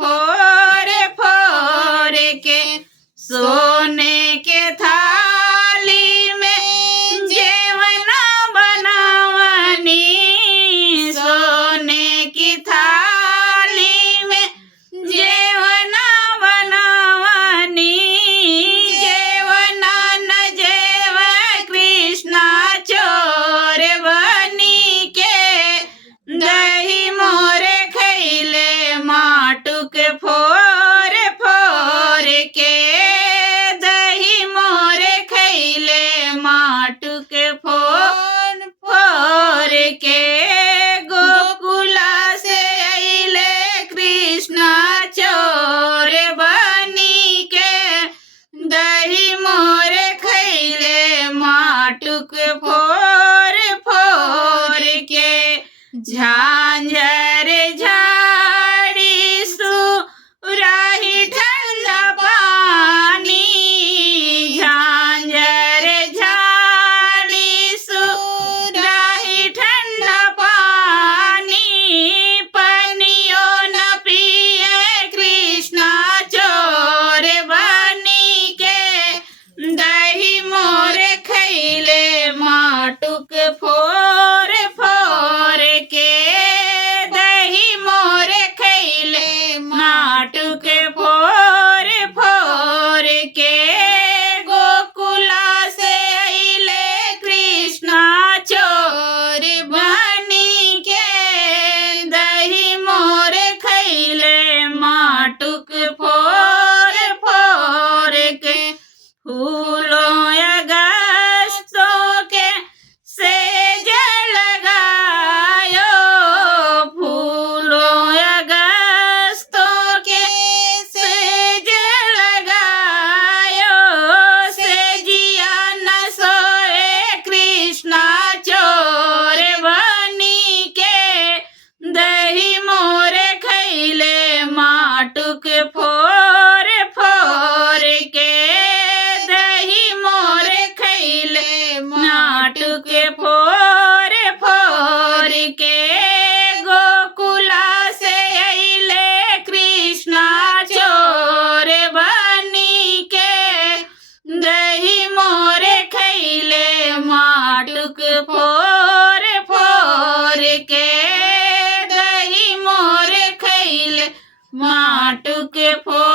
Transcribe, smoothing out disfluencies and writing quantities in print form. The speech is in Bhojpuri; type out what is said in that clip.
फोर फोर के सोने के थाली में जेवना बनावनी सोने की थाली में जेवना बनावनी जेवना न जेव कृष्णा चोर बनी के दही मोरे खैले माटुक फोर फोर के दही मोरे खैले माटुक फोर फोर के गोकुला से अइले कृष्णा चोर बनी के दही मोरे खैले माटुक फोर फोर के झांझर झाड़ी सुराही ठंडा पानी झांझर झाड़ी सुराही ठंडा पानी पनियो न पिए कृष्णा चोर बनी के दही मोरे खैले माटुक फोर फोर के दही मोरे खैले माटुक फोर फोर के गोकुला से अइले कृष्णा चोर बनी के दही मोरे खैले माटुक फोर फोर के फूलों अगस्तों के सेज लगायो फूलों अगस्तों के सेज लगायो सेजिया न सोए कृष्णा चोर बनी के दही मोरे खैले माटुक फोर फोर के दही मोरे खैले माटुक फोर फोर के गोकुला से अइले कृष्णा चोर बनी के दही मोरे खैले माटुक फोर फोर के दही मोरे खैले माटुक फोर